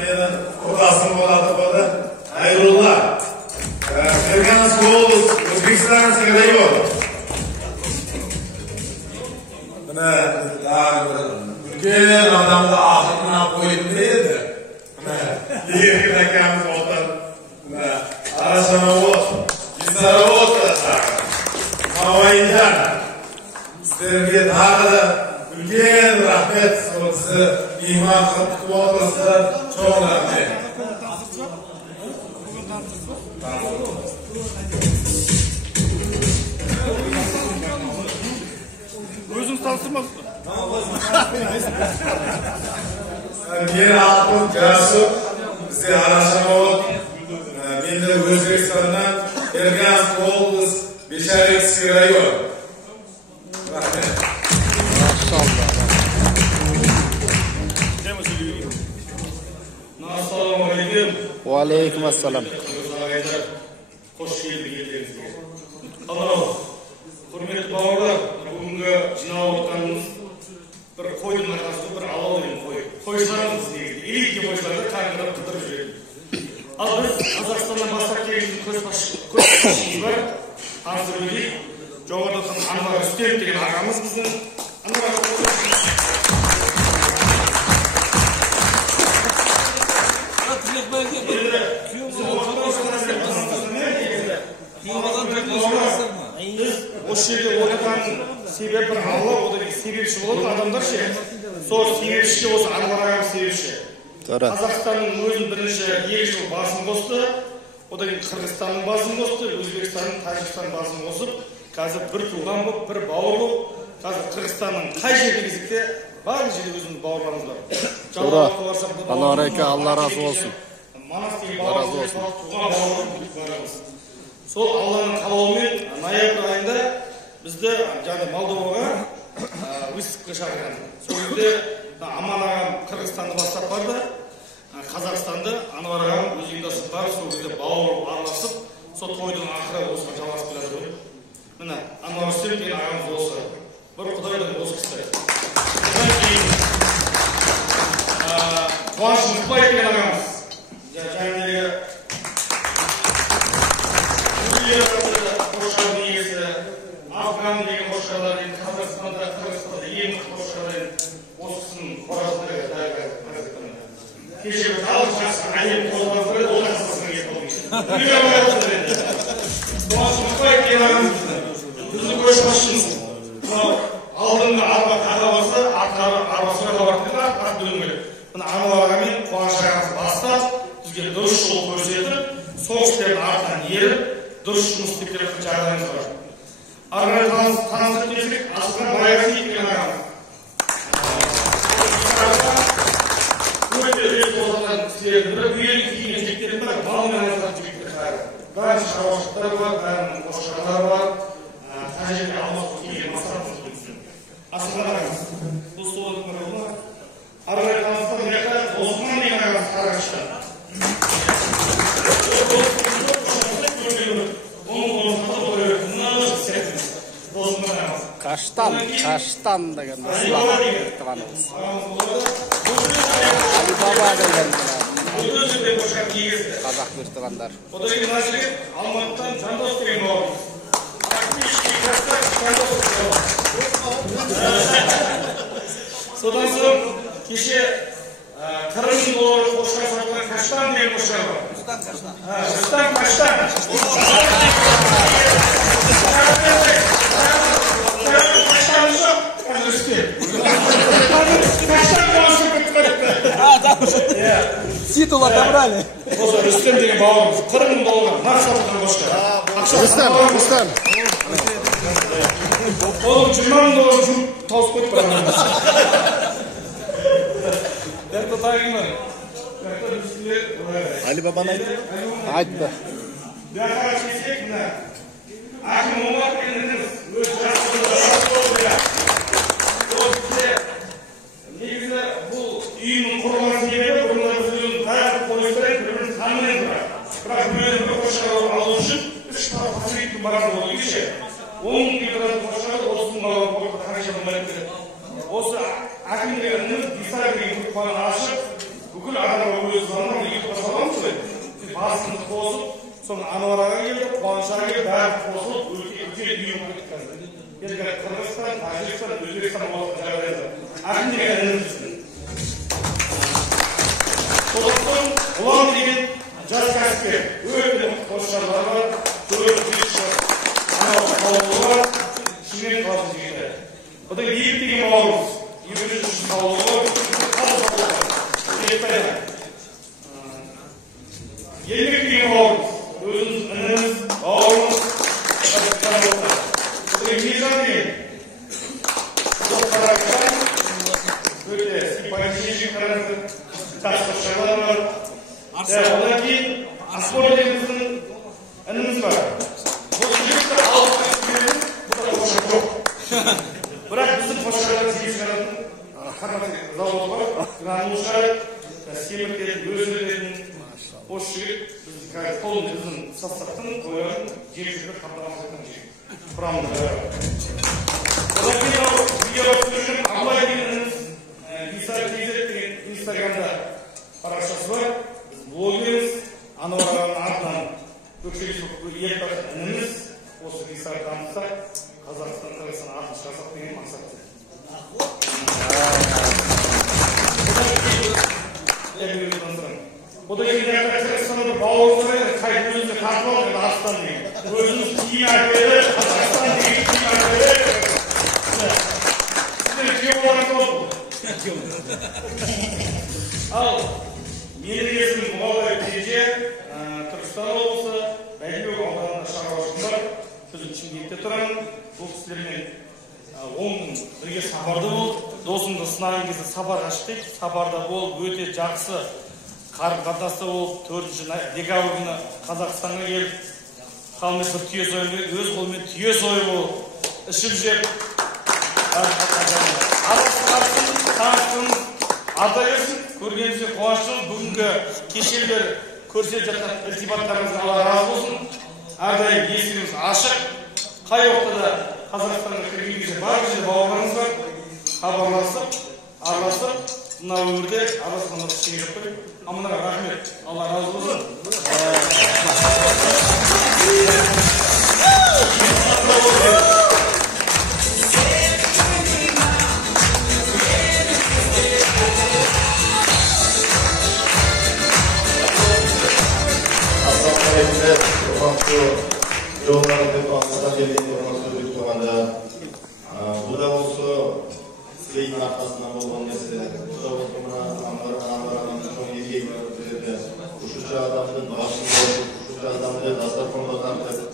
Meni kurasım bo'ladi bada. Hayrullah. Ferganas Golus, O'zbekiston Sarajevo. Mana ulkan odamni oxirina qo'yib edi. Mana Lenin akamiz o'tir. Mana Arashanovot, Gizarovot, Havoyidan. Sizlarga tag'ida ulkan rahmat sizni mehmon qilib kutib o'tiribsizlar. Cho'q rahmat. Özünüz tanıştırmazsın. Meni Altun Jasur bize Arashanovot. Men de O'zbekistondan Ferganas Golus, Besharevskiy rayon. Rahmat. Maşallah. Assalomu alaykum. Va alaykum assalom. Hoş geldiniz. Hurmatli bog'lar, bugungi jinob o'tganimiz bir qo'yning narxasi bir alohida qo'y. Qo'ylarimiz deydi. Ilk qo'ylarda qanday qidirib yuradi. Al biz Qozog'istondan boshlab kelgan ko'rsatishimiz var. Hozirlik Jo'g'ordan Anvar Usteyev degan aqamiz bizni Anvar o şeyde oynatan sebep bir Allah, o da bir sebepçi olur. Adamlar şey, sonra sebepçi olsa Anvar'a sebepçi. Kazakistan'ın özün birinci 2 yıl basın bostı, o da bir Kırgızistan'ın basın bostı, Özbekistan'ın, Tacikistan'ın basın bozup, kazı bir tuğlan bu, bir bağır bu, kazı Kırgızistan'ın kay жерде кезекте bazı жерде özünün bağırlarımız var. Sonra Anvar'a Allah razı olsun. Manastır bağırlarımız var, tuğlan bağırlarımız. Сол Алланың қалауымен ноябрь айында бізді жаңа Молдоваға выставка шақырған. Сол кезде Аман ағам Қырғызстанды бастап барды, Қазақстанды Анвар ағам өз ұйымдасып барып, сол кезде бауыр араласып, сол тойдың ақыры осыған жалғасып келеді. Міне Анвар Уsteyev деген ағамыз осы. Бір Құдайдан осы кісі. Одан кейін Қуаныш Мұқбаев деген ағамыз. Afgan деген қошқарлар, Қазақстанда, Қырғызстанда ең қошқарлар осысын қорасында кеше халық жақсы әлем қозғалып ол жақсысына кетіп біздің көшбасшымыз алдыңғы арба қаға барса арбасына қабартты да ат білім керек. Мына Анвар аға мен Қуаныш ағамыз бастап бізге дұрыс жол көрсетіп, сол кісілердің артынан еріп, дұрыс жұмыс істеп келе жатқан жағдайымыз бар. Арғай таныстырып келсек, Асқар Байғазиев деген ағамыз. Өте үлес қосқан кісілердің бірі, үйелік киген жігіттердің бірі, малмен айналысқан жігіттер қайыр. Бәрінің шаруашылықтары бар, бәрінің қошқарлары бар, тәжірибе алмасу келген мақсатымыз біздің. Асқар ағамыз. Бұл солардың бірі ма? Арғай таныстырып келсек, Осман деген ағамыз Қарағаштан. Kaştan деген Tıvanımız. Ali Baba деген Қазақ Tıvanдар. O da bir nazirlik Alman'dan Candos деген babamız. Sodan sonra kişi Kırım'ın doğru koşkan satılan Kaştan diye koşkan var. Kaştan. Титул отобрали. Рүстем деген бауырымыз, Қырымның болған, Нақшатқан қошқа. Рүстем. Оның 20 мың доллар жұмып тауып қойып барамыз. Дәрті тағыңдар. Ali Baba'nın айтты. Бәрқара чесек, мына. Ақым Омар келініңіз, өз жасылығы негізі бұл үйінің құрылған себебі бұрынғы өзінің тағы қойыстырайын, бір-бірін танымай тұрады. Бірақ өзінің бір қошқарлар алу үшін 3 тағы қасыреттің барады болу кеше. 10 мың тұратын қошқарлар 30 мың балаға қойып қанша болмайды. Осы Ақым дегеніміз Бисар деген группаны ашып, бүкіл бүкіл адамға өз заман екі қосаламыз ғой. Басымызды қосып, соны Анвараға келді, Қуанышаға келді, бәрі қосылып, үлкен үйім кеттік қазір. Енді Қырғызстан, Тәжікстан, Өзбекстан болатын жағдайда. Ақындегі інімізбін. Сондықтан ұлан деген жас кәсіпкер, өте қосшарлар бар, өте жетші қауымы бар, Шымкент қаласы жігіті. Бұдан Егіп деген бауырымыз, Егіп үшін қауымы бар, Елмек деген бауырымыз, өзіміз ініміз, бауырымыз, Бұдан Мейзан деген, өте сипайшы қараңызды, тасқышарлар бар. Одан кейін Аспор дегеніміздің ініміз бар. Бұл жүректі алып кәсіпкердің, бұл да қошар жоқ. Бірақ біздің қошарлар тегіз қаратын қармақ заводы бар. Гранулшар, семіртетін, өзілетін қош жігіт. Біз қолын біздің составтың қойған жекшілік қамтамасыз еткен құрамында. Одан кейін видео түсірген Абылай деген ініміз деген инстаграмда парақшасы бар. Біз блогеріміз, Анвараның артынан көкшелесіп ертіп ініміз осы Гисар дамытсақ, Қазақстан атын шығарсақ деген мақсатты. Бұдан кейін Қырғызстанды бауырымыз бар, қай өзімізді тартып алып, Қазақстан деген. Өзіміз кейін әрбері, Қазақстан деген кейін әрбері. Сіздер кеу оларыңыз болды. Ал, менің есімім Мұғалбай Теже, Түркістан облысы, Бәйдібек ауданында шаруашылығым бар. Өзім Шымкентте тұрамын. Бұл кісілермен 10 күн бірге сапарда болып, досымды сынаған кезде сапарға шықтық. Сапарда болып, өте жақсы қарым-қатынаста болып, 4 декабрь күні Қазақстанға келіп, халмен бір түйе сойып, өз қолымен түйе сойып болып, ішіп жеп, таныстығымыз арта берсін, көргенімізге қуаныштымыз. Бүгінгі кешелер көрсетіп жатқан ілтипаттарыңызға Алла разы болсын. Әрдайым есігіміз ашық. Қай уақытта Қазақстанға кірген кезде бар жерде бауырларыңыз бар. Хабарласып, араласып, мына өмірде араласқанда ештеңе жоқ қой. Аманаға рахмет. Алла разы болсын. Yolları defansına geldiğinde ona söyledik zamanda bu da olsa Seyit'in arkasından olan mesele. Bu da olsa buna Anvara'nın çok iyi görüntüleri kuşucu adamın başında olup kuşucu adamın dastarkonda tartıp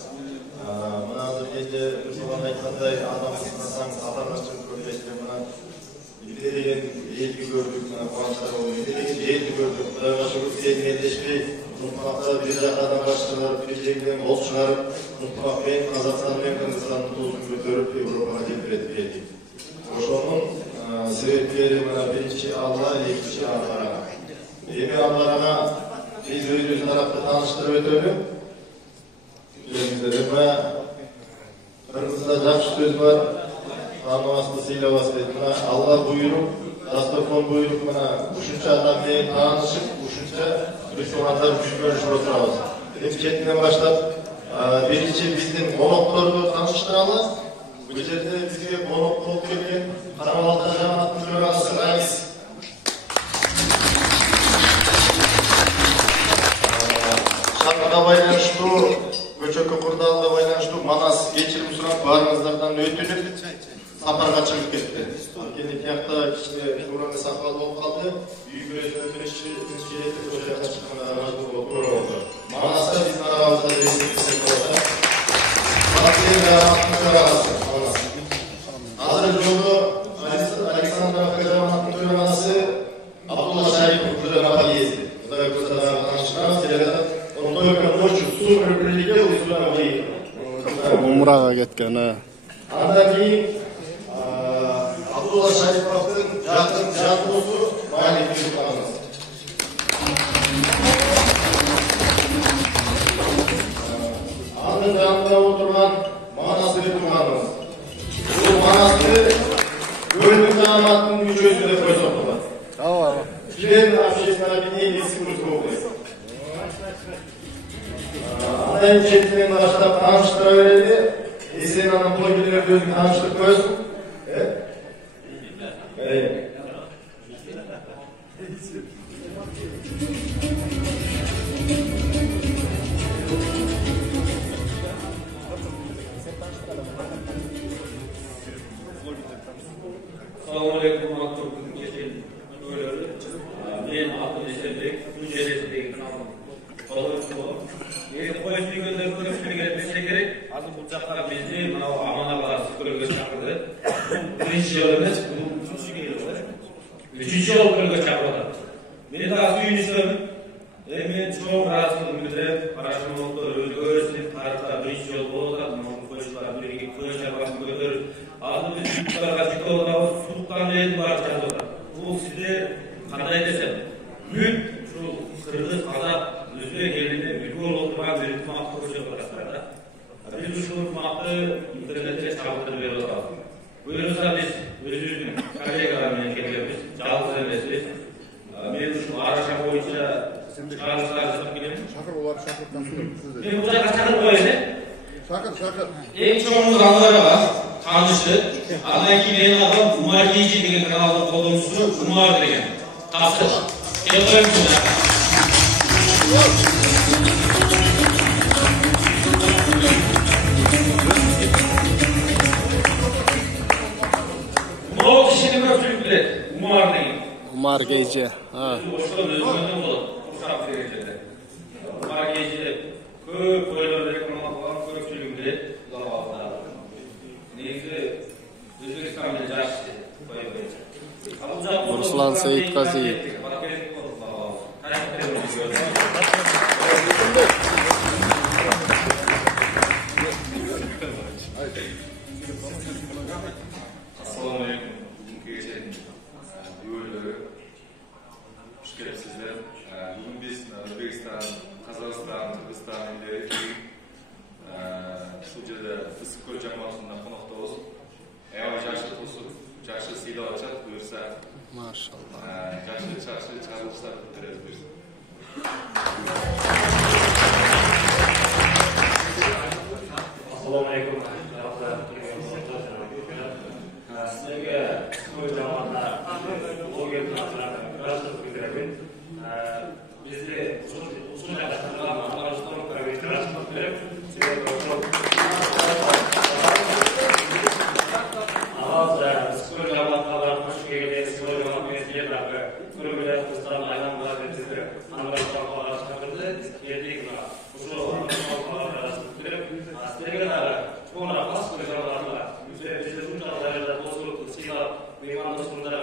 buna hazır gece Müslüman aytkanday adam sıkmasan satarlar için körleşti buna bir degen eğilgi gördük buna kuançlar oldu bir degen eğilgi gördük buna başımız Seyit'in elleşmeyi Mutfakta bir adam başçılar, bir şekilde bol çıkarıp, mutfakmen, Kazakistan'men, Kırgızistan'ın tuzunu götürüp Avrupa'ya getirdik. Oşonun sebepleri birinci Allah, ikinci Anvara. Yeni Anvara'na biz öyle tarafta tanıştırıp ötürüm. Ve Kırgız'da jakşı söz var, tanımaslı silavası dedi. Allah buyurup, dastakon buyurup, üçüncü adamla tanışıp, üçüncü Müslümanlar üç görüşüp oturabız. Ketinden başlap, birinci bizden monoklarını tanıştıralım. Bu yerde bizge monok bulup gelген Karabalta Cemaat'ın төрағасы Райыс. Шартқа байланыштуу, көчөккө курдалга байланыштуу Манас кечирим сурап баарыңыздардан өтүнүп сапарга чыгып кетти. Анткени тиякта кичине уураны сакал болуп калды. Үй бүлөсүнө келетип ошол жака чыкканга мажбур болуп турду. Манаста биздин арабызда ресми болот. Азыр жолдо Александровка жамааттын төрагасы Абдулла Шарипов Кудырга езди. Кудай кызына таныштырабыз. Телеграм он только ночью сумма прилетел и сюда выехал. Умрага кеткен. Андан кийин Абдулла Шариповдун жакын жан досу Майлик Юсупов. Анын жанында отурган Манас Бетуганов. Бул Манасты Көлдүк жамааттын мүчөсү деп койсок болот. Член общественного keyin eski kursga o'qiydi. Andan chetdan boshlab tanishtiraveradi. Sen ana blogerlarga o'zing tanishtirib qo'yasan. Assalomu alaykum, men adım Esenbek, Tunce'deki kanalım. Eğer koyucu günde görüşmeye etmese gerek, azı bu çaklar bizi amana bağlısı kölge çakırdı. Birinci yolumuz, bu üçüncü geliyor. Üçüncü yol kölge çakırdı. Ben daha suyun istedim. Ben çok rahatsızım bildirip, araştırmalıkta öğretmenim, tarihta birinci yol olacak, koyucular birlikte koyacaklar, götürür. Azı biz yukarıda çıkıyorlar, suluktan değil barışacaklar. Bu size kanday desem, bugün şu Kırgız, Kazak, Özbek elinde ülke olduran bir ırkmakta koşuyorlar. Biz şu ırkmakta internette çabukta veriyorlar. Buyursa biz özümüzün kollegalarla geliyoruz, жалғыз емеспіз. Мен şu araştırma boyunca çıkarmışlar yazıp gidelim. Şakır olar şakırdan sonra. Ben bu kadar çakır koyayım. Şakır. En çoğumuz anıları var, tanışı. Andan ki benim adam Umar Giyci degen kanalın kolumcusu Umar degen. Tafsır. Gel koyayım şuna. O kişinin öpülükle Umar degen. Umar Geyci. Ha. Boşluğun özgürlüğünden olur. Uşak derecede. Umar Giyci köp koyularda reklamlar falan köpçülüğünde zavallılar. Neyse Özbekistan bile yaşlı koyuyor. Ruslan Seyitgaziyev. Assalomu alaykum. Bugungi kechani yo'lları xush kelibsizlar. Bugun biz O'zbekiston, Qozog'iston, Qirg'iziston ellarida shu yerda Issiqko'l jamoasidan qo'noqdamiz. Yaxshi yaxshi to'sib, yaxshi siylovchilar buyursa, Maşallah. yaxshi chaqirishlar bitiramiz. Assalomu alaykum. Sizlarga ko'p jamoatlar bizni usullar Meyvanlı sunumlara